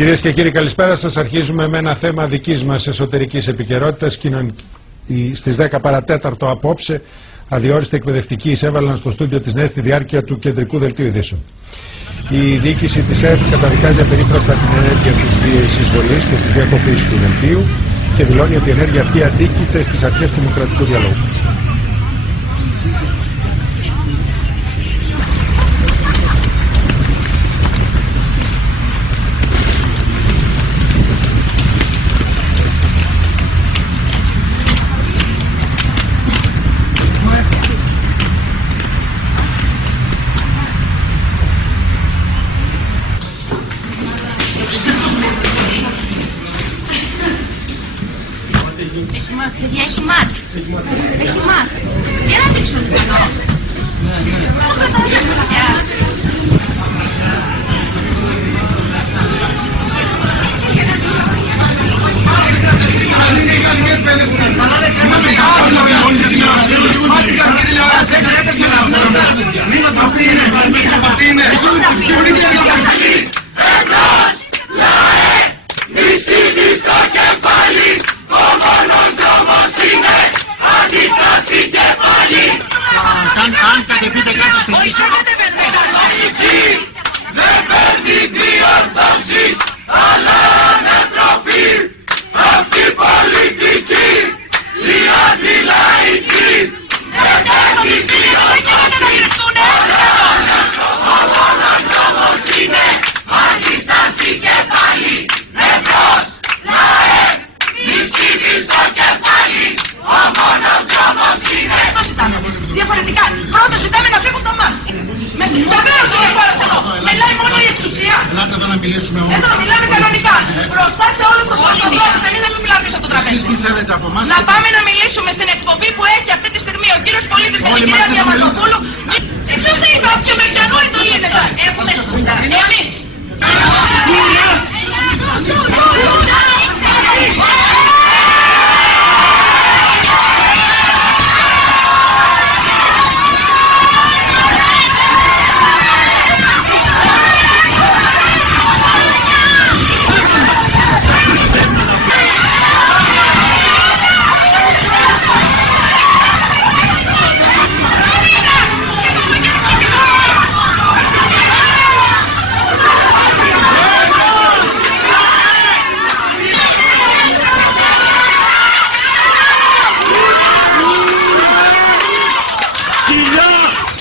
Κυρίες και κύριοι, καλησπέρα σας. Αρχίζουμε με ένα θέμα δικής μας εσωτερικής επικαιρότητας. Στις 10 παρατέταρτο απόψε, αδιόριστοι εκπαιδευτικοί εισέβαλαν στο στούντιο της ΝΕΤ στη διάρκεια του κεντρικού δελτίου ειδήσεων. Η διοίκηση της ΕΡΤ καταδικάζει απερίφραστα την ενέργεια της βίαιης εισβολής και της διακοπής του δελτίου και δηλώνει ότι η ενέργεια αυτή αντίκειται στις αρχές του δημοκρατικού διαλόγου. Έχει μάτ. Για να δείξω το πανό. Εμπρός, λαέ, μη στείλει στο κεφάλι. Ο μόνος δρόμος είναι αντίσταση και πάλι. Αν κατεβείτε κάτω στην πίσω. Δεν παίρνει διορθώσεις, αλλά ανατροπή. Αυτή η πολιτική, η αντιλαϊκή. Δεν παίρνει διορθώσεις, αλλά ανατροπή. Ο μόνος δρόμος είναι αντίσταση και πάλι. Εμπρός, λαέ, μη σκύβει στο κεφάλι. Ο μόνος δρόμος είναι. Αυτό ζητάμε. Διαφορετικά. Πρώτα ζητάμε να φύγουν τα ΜΑΤ. Βεβαίως είναι χώρας εδώ. Μιλάει μόνο η εξουσία. Ελάτε εδώ να μιλήσουμε όμως. Εδώ μιλάμε κανονικά. Μπροστά σε όλους τους ανθρώπους. Εμείς δεν μιλάμε πίσω από το τραπέζι. Εσείς τι θέλετε από εμάς? Να πάμε να μιλήσουμε στην εκπομπή που έχει αυτή τη στιγμή ο κύριος Πολίτης με την κυρία Διαμαντοπούλου. Ποιος είπε όποιο μεριανού εντολίζεται. Εμείς.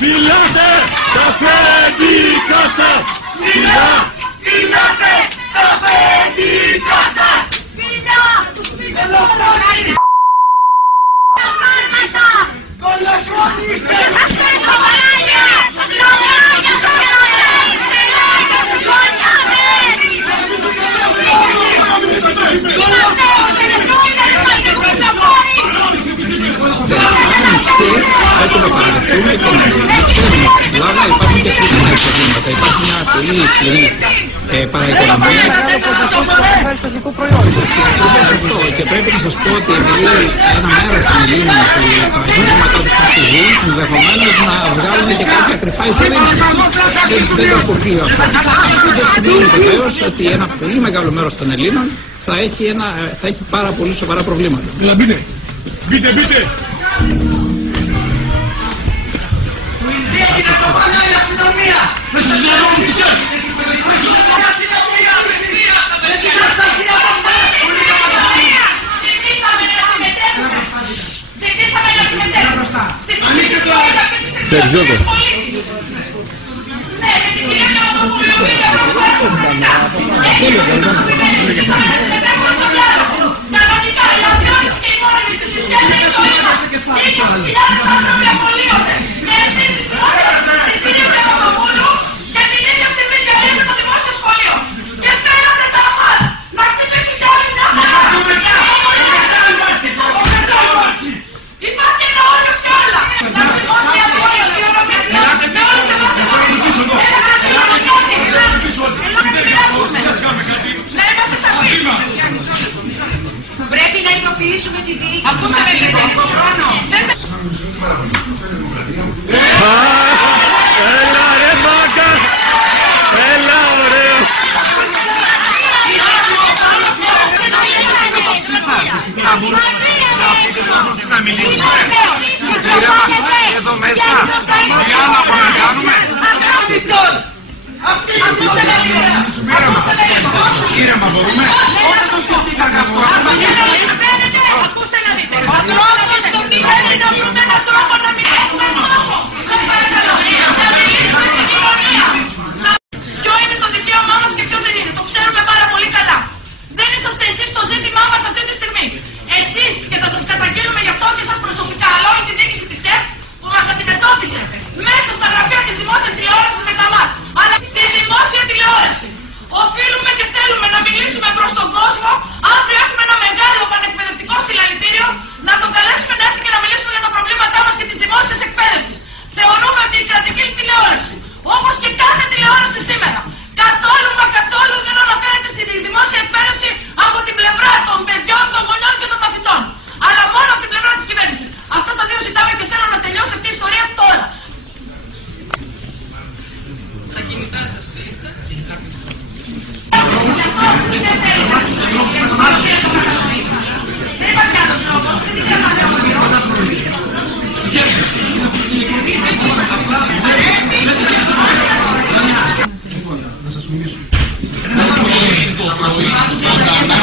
Φυλάτε τα αφεντικά σας! Κολοσιονίστε! Και σας ευχαριστώ παράγια! Σαμράγια το γερόντες! Πελάγια σε κόλια! Υπάρχουν και κρίσιμα προβλήματα. Υπάρχει μια πολύ ισχυρή παραοικονομία. Αυτό και πρέπει να σας πω ότι επειδή ένα μέρος των Ελλήνων που τα ζητήματά τους θα φυγούν, ενδεχομένως να βγάλουν και κάποια κρυφά εισοδήματα. Δεν το αποκλείω αυτό. Αυτό σημαίνει βεβαίως ότι ένα πολύ μεγάλο μέρος των Ελλήνων θα έχει πάρα πολύ σοβαρά προβλήματα. Μπείτε! Διέκεινα το πανό η αστυνομία! Με στους δρόμους της ΕΡΤ! Ζητήσαμε να συμμετέχουμε στις συζητήσεις αυτής της εξουσίας πολίτης. Ναι, με την κυρία Διαμαντοπούλου που είναι κανονικά στο διάλογο. Κανονικά, η αδιότητα και η μόνιμη στη συζήτηση της ζωής μας. 20.000 άνθρωποι απολύονται. Με ευθύνη της κυρίας Διαμαντοπούλου για την ίδια στιγμή διαλύεται το δημόσιο σχολείο. Και πέρατε τα ΑΜΑΛ. Να χτυπήσει κι άλλη μια φορά. Υπάρχει ένα όριο σε όλα. Να λοιπόν μια απόλυτη οργανισμό με όλες εμάς εμάς. Να είμαστε σαφείς. Πρέπει να υλοποιήσουμε τη διοίκηση. Αφού σε μελετώ από χρόνο. Έλα ρε μάκα! Έλα ωραίο! ζητήσατε αυτό. Ακούστε να δείτε. Ο τρόπος το μηδέν είναι να βρούμε έναν τρόπο να μην έχουμε στόχο. Σας παρακαλώ, να μιλήσουμε στην κοινωνία. Ποιο είναι το δικαίωμά μας και ποιο δεν είναι. Το ξέρουμε πάρα πολύ καλά. Δεν είσαστε εσείς το ζήτημά μας αυτή τη στιγμή. Εσείς, και θα σας καταγγείλουμε γι' αυτό και σας προσωπικά, αλλά όχι τη διοίκηση της ΕΠ που μας αντιμετώπισε μέσα στα γραφεία της δημόσιας τηλεόρασης με τα ΜΑΤ. Αλλά στη δημόσια τηλεόραση οφείλουμε και θέλουμε να μιλήσουμε προς τον κόσμο. Αύριο έχουμε ένα μεγάλο πανεκπαιδευτικό συλλαλητήριο. Να τον καλέσουμε να έρθει και να μιλήσουμε για τα προβλήματά μας και της δημόσιας εκπαίδευσης. Θεωρούμε ότι η κρατική τηλεόραση, όπως και κάθε τηλεόραση σήμερα, καθόλου δεν αναφέρεται στη δημόσια εκπαίδευση από την πλευρά των παιδιών, των γονιών και των μαθητών. Αλλά μόνο από την πλευρά της κυβέρνησης. Αυτά τα δύο ζητάμε και θέλω να τελειώσει αυτή η ιστορία τώρα. Τα κινητά σας κλείστε. Δεν υπάρχει άλλος λόγος, δεν την Να σας μιλήσω. Το πρωί ζωντανά.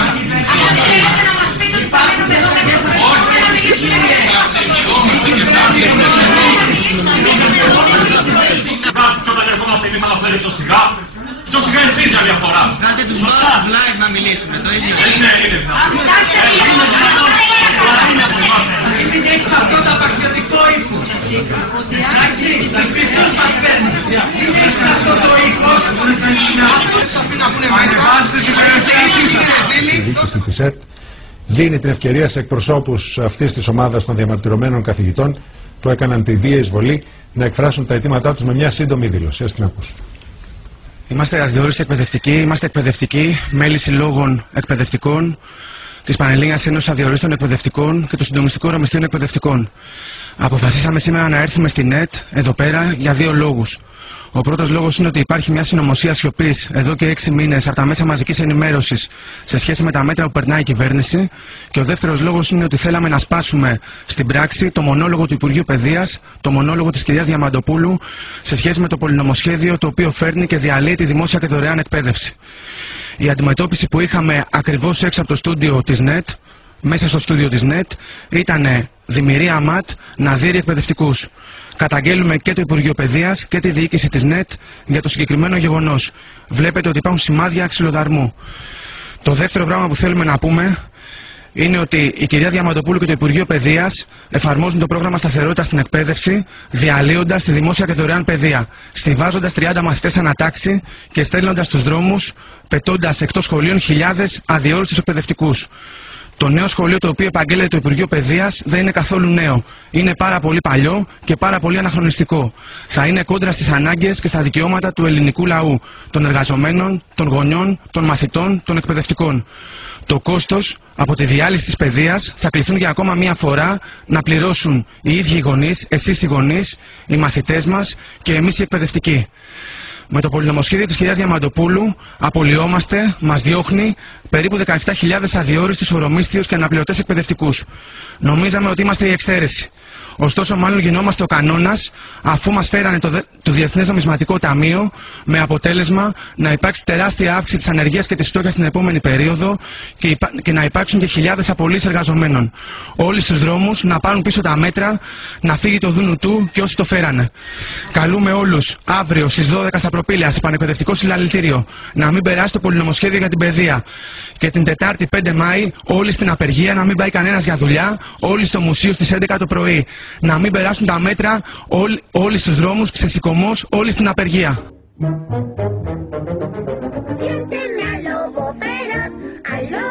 θέλετε να μας πείτε ότι παρέμβουμε εδώ με τις να μιλήσουμε. Σας εγγυόμαστε και θα Και όταν ερχόμαστε εμείς να μας φέρει το σιγά, ποιο σιγά εσείς για διαφορά. Κάντε τους σωστά live να μιλήσουμε. Το ίδιο. Είναι Μην έχεις αυτό το απαξιωτικό ύφος. Εντάξει, τις πιστούς μας παίρνουν. Μην έχεις αυτό το ύφος. Η διοίκηση της ΕΡΤ δίνει την ευκαιρία σε εκπροσώπους αυτής της ομάδας των διαμαρτυρωμένων καθηγητών που έκαναν τη βία εισβολή να εκφράσουν τα αιτήματά τους με μια σύντομη δήλωση. Ας την ακούσουμε. Είμαστε αδιόριστοι εκπαιδευτικοί, είμαστε εκπαιδευτικοί, μέλη συλλόγων εκπαιδευτικών, της Πανελλήνιας Ένωσης Αδιορίστων Εκπαιδευτικών και του Συντονιστικού Οργανισμού Εκπαιδευτικών. Αποφασίσαμε σήμερα να έρθουμε στην ΕΤ εδώ πέρα για δύο λόγους. Ο πρώτος λόγος είναι ότι υπάρχει μια συνωμοσία σιωπής εδώ και 6 μήνες από τα μέσα μαζικής ενημέρωσης σε σχέση με τα μέτρα που περνάει η κυβέρνηση. Και ο δεύτερος λόγος είναι ότι θέλαμε να σπάσουμε στην πράξη το μονόλογο του Υπουργείου Παιδείας, το μονόλογο της κυρίας Διαμαντοπούλου σε σχέση με το πολυνομοσχέδιο το οποίο φέρνει και διαλύει τη δημόσια και δωρεάν εκπαίδευση. Η αντιμετώπιση που είχαμε ακριβώς έξω από το στούντιο της ΝΕΤ, μέσα στο στούντιο της ΝΕΤ, ήταν δημιουργία ΑΜΑΤ να δείρει εκπαιδευτικούς. Καταγγέλουμε και το Υπουργείο Παιδείας και τη διοίκηση της ΝΕΤ για το συγκεκριμένο γεγονός. Βλέπετε ότι υπάρχουν σημάδια ξυλοδαρμού. Το δεύτερο πράγμα που θέλουμε να πούμε είναι ότι η κυρία Διαμαντοπούλου και το Υπουργείο Παιδείας εφαρμόζουν το πρόγραμμα σταθερότητας στην εκπαίδευση, διαλύοντας τη δημόσια και δωρεάν παιδεία, στιβάζοντας 30 μαθητές ανατάξη και στέλνοντας στους δρόμους, πετώντας εκτός σχολείων χιλιάδες αδιόριστους εκπαιδευτικούς. Το νέο σχολείο το οποίο επαγγέλλεται το Υπουργείο Παιδείας δεν είναι καθόλου νέο. Είναι πάρα πολύ παλιό και πάρα πολύ αναχρονιστικό. Θα είναι κόντρα στις ανάγκες και στα δικαιώματα του ελληνικού λαού, των εργαζομένων, των γονιών, των μαθητών, των εκπαιδευτικών. Το κόστος από τη διάλυση της παιδείας θα κληθούν για ακόμα μία φορά να πληρώσουν οι ίδιοι οι γονείς, εσείς οι γονείς, οι μαθητές μας και εμείς οι εκπαιδευτικοί. Με το πολυνομοσχέδιο της κυρίας Διαμαντοπούλου απολυόμαστε, μας διώχνει περίπου 17.000 αδιόριστους ορομίσθιους και αναπληρωτές εκπαιδευτικούς. Νομίζαμε ότι είμαστε η εξαίρεση. Ωστόσο, μάλλον γινόμαστε ο κανόνας, αφού μας φέρανε το Διεθνές Νομισματικό Ταμείο, με αποτέλεσμα να υπάρξει τεράστια αύξηση της ανεργίας και της φτώχειας στην επόμενη περίοδο και να υπάρξουν και χιλιάδες απολύσεις εργαζομένων. Όλοι στους δρόμους να πάρουν πίσω τα μέτρα, να φύγει το δούνου του και όσοι το φέρανε. Καλούμε όλους αύριο στις 12 στα Προπήλαια, σε πανεκπαιδευτικό συλλαλητήριο, να μην περάσει το πολυνομοσχέδιο για την παιδεία. Και την Τετάρτη 5 Μάη, όλοι στην απεργία, να μην πάει κανένας για δουλειά, όλοι στο μουσείο στις 11 το πρωί. Να μην περάσουν τα μέτρα, όλοι στους δρόμους, ξεσηκωμός, όλοι στην απεργία. Sienten a lobo feroz, a lobo